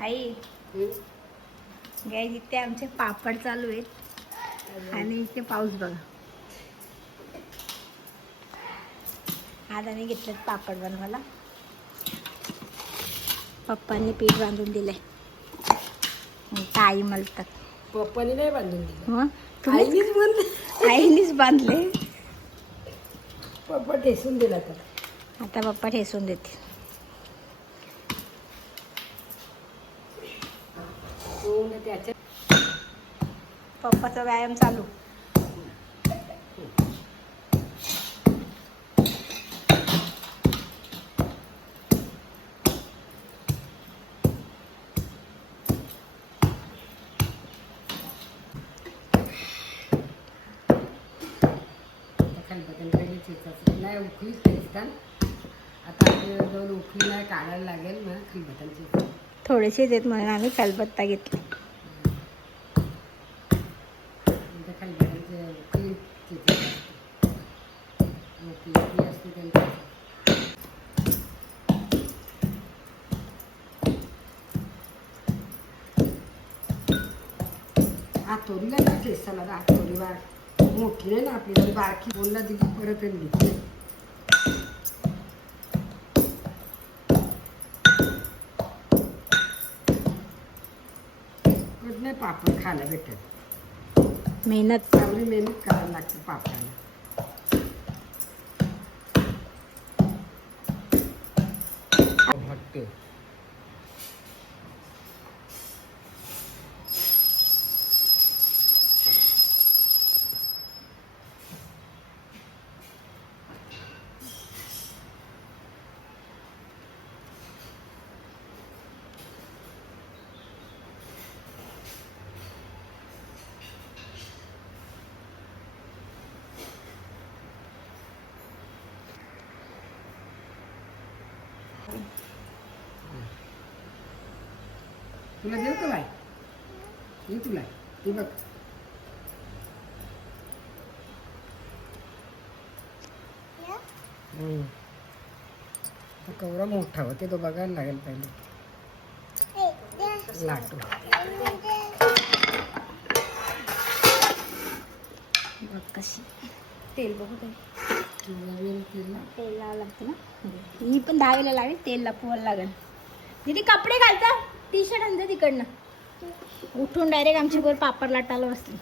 आई. Guys इथे आमचे पापड चालू आहेत. आणि इथे पाऊस बघा. आज आम्ही घेतलेत पापड बनवायला. पप्पांनी पीठ बांधून दिलंय. आई मलतात. पप्पानी नाही बांधून दिलं. आईनीच बांधलं. आईनीच बांधले. पप्पा ठेसून दिला तर. आता पप्पा ठेसून देते हो ना त्याच्या पप्पाचा व्यायाम चालू. नाही उकळीच ठेचतात आता जाऊन उकळी नाही काढायला लागेल मग खलबटन चेचायचं थोडेसे देत म्हणून आम्ही कलबत्ता घेतला. आतोरीला नाही त्याला आतोरी बार मोठी आहे ना आपली बारकी बोलला दिली परत आणली. पापड खायला भेटत मेहनत. चांगली मेहनत करायला लागते पापडाला. तुला देऊ का बाय ये तुला. ती बघ. कवरा मोठा होते तो बघायला लागेल पहिले. लाटू. बघ कशी. तेल बघू तिला तेल लावावं लागतं ना? मी पण दहावीला लावेल तेल लपवायला लागेल. दीदी कपडे घालता टी शर्ट आणते तिकडनं. उठून डायरेक्ट आमची वर पापड लाटायला बसली.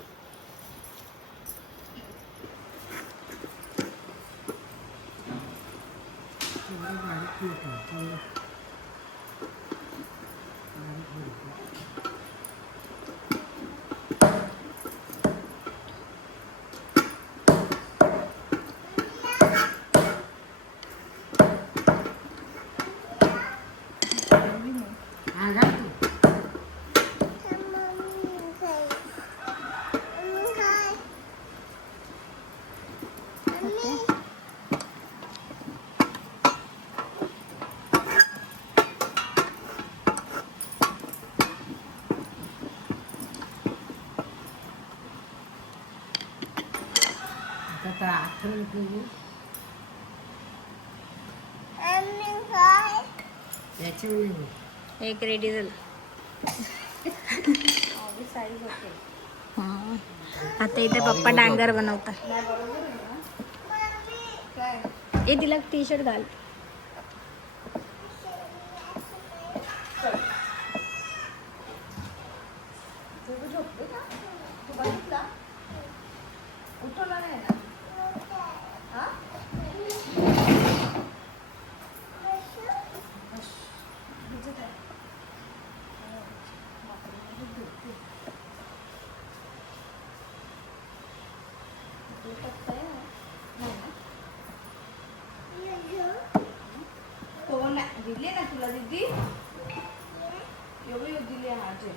एक रेडी झालं. हा. आता इथे पप्पा डांगर बनवता ए तिला टी शर्ट घाल हो ना ना एवढी दिली माझे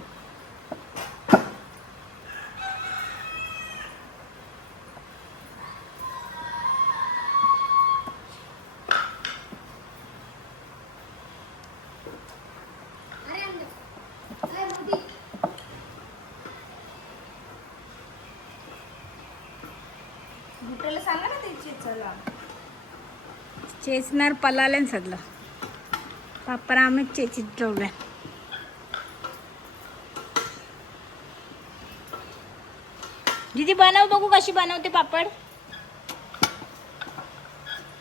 बुटाला सांगा ना त्याची चला. चेचणार पलाल्यान सगळं. പപ്പറാമ്മ ചേച്ചിട്ടുള്ള दीदी बनव बघू कशी बनवते पापड.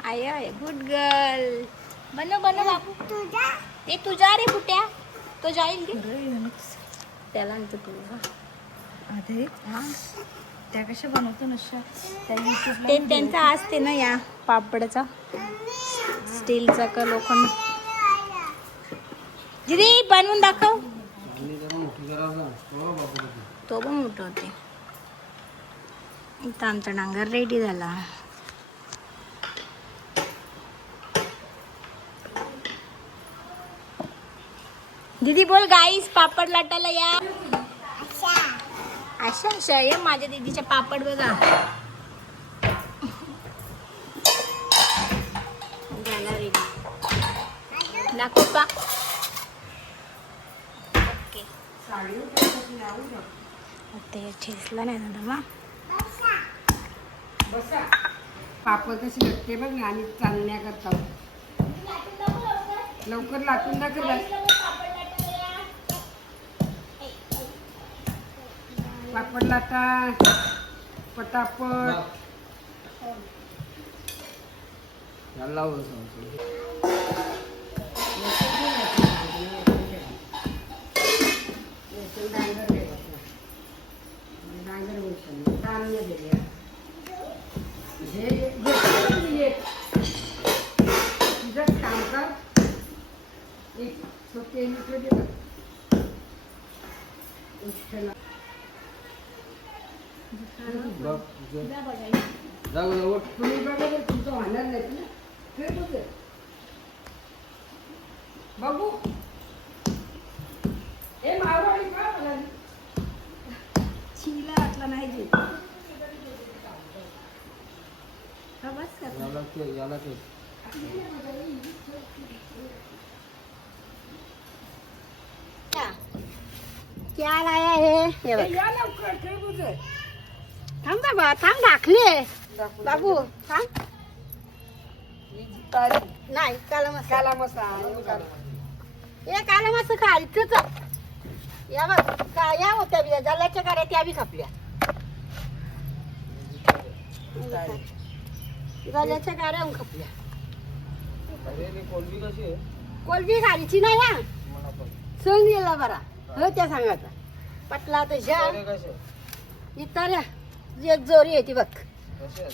आय आय गुड गर्ल बनव बनव बापू तुझा ते तुझा रे कुट्या तो जाईल की? त्याला आणतो त्या कशा बनवतो नशा? ते त्यांचा असते ना या पापडचा. स्टीलचा का लोखंड? दीदी बनवून दाखव. तो पण मोठा होते इथं आमचा डांगर रेडी झाला. दीदी बोल गाईस पापड लाटायला या. अशा अशा ये माझ्या दीदीचे पापड बघा. झाला रेडी दाखव पा ते ठेसला नाही ना मग बसा. पापड कशी लागते बघ ना आणि चालण्या करता लवकर लाटून दाखव बस. पापड लाटा. पटापट. बघ. विठ्ठला. तुम्ही बघा बरं, तुमचं होणार नाही ना हे बघ. बघू हे मारवाडी का म्हणाली? शिला वाटला नाही जी हा, बस का? क्या लाया है. थांब बाबा थांब. बाबू तारीख, नाही काला काला. हे काला मस्त खायचंच या बघ का या होत्या बिया जलाच्या गाड्या त्या बी खपल्या. गजाच्या गाड्या खपल्या. कोलबी घालीची नाही हा. सण गेला बरा. हो त्या सांगायचा. पटला तर ज्या इतर एक जोरी येते बघ.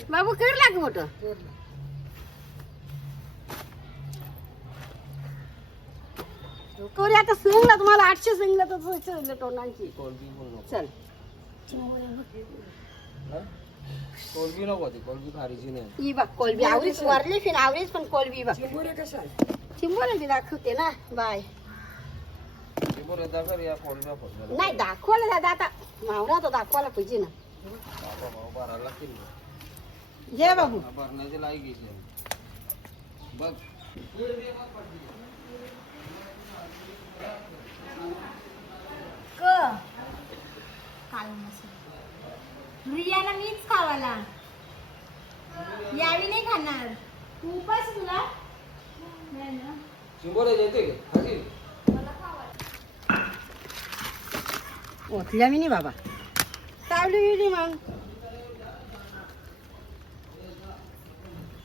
बाबू कर लाग मोठं. कोरी आता सांगला तुम्हाला आठशे सांगलं तर टोनांची चल. कोलबी नको ती कोलबी खारीची नाही. ही बघ कोलबी आवरीच वरली फिन आवरीच पण कोलबी बघ. चिंबोरे कशा आहेत? बी दाखवते ना बाय. ते बरं दाखल या कोलब्या फोडल्या नाही दाखवलं दादा आता. मावरा तो दाखवायला पाहिजे ना. बाबा भाऊ भरायला लागतील ना. ये बाबू. भरण्याची लायक घेतली. बघ. क. रियाला मीच खावाला. यावी नाही खाणार. तू उपास तुला नाही ना ओतल्या मी नाही बाबा. सावली गेली मग.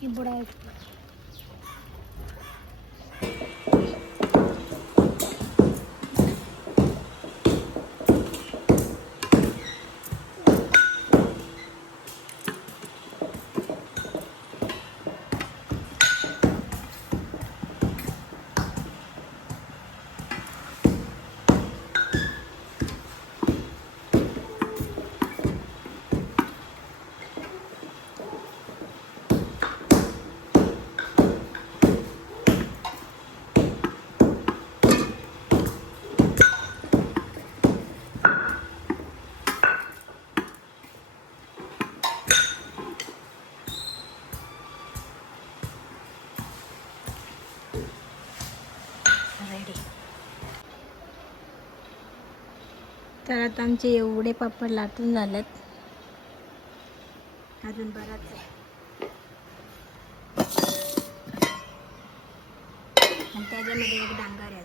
ही तर आता आमचे एवढे पापड लाटून झालेत. अजून बराच आहे. आणि त्याच्यामध्ये एक डांगर आहे.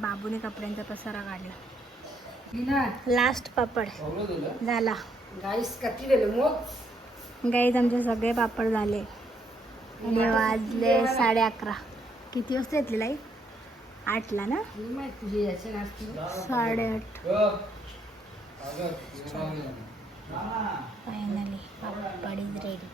बाबूने कपड्यांचा पसारा काढला. लास्ट पापड झाला. गाईस कती दिलं मग? गाईज आमचे सगळे पापड झाले. आणि वाजले साडे अकरा. किती वाजता येतली लाई आठला ना? साडेआठ. Finally papad is ready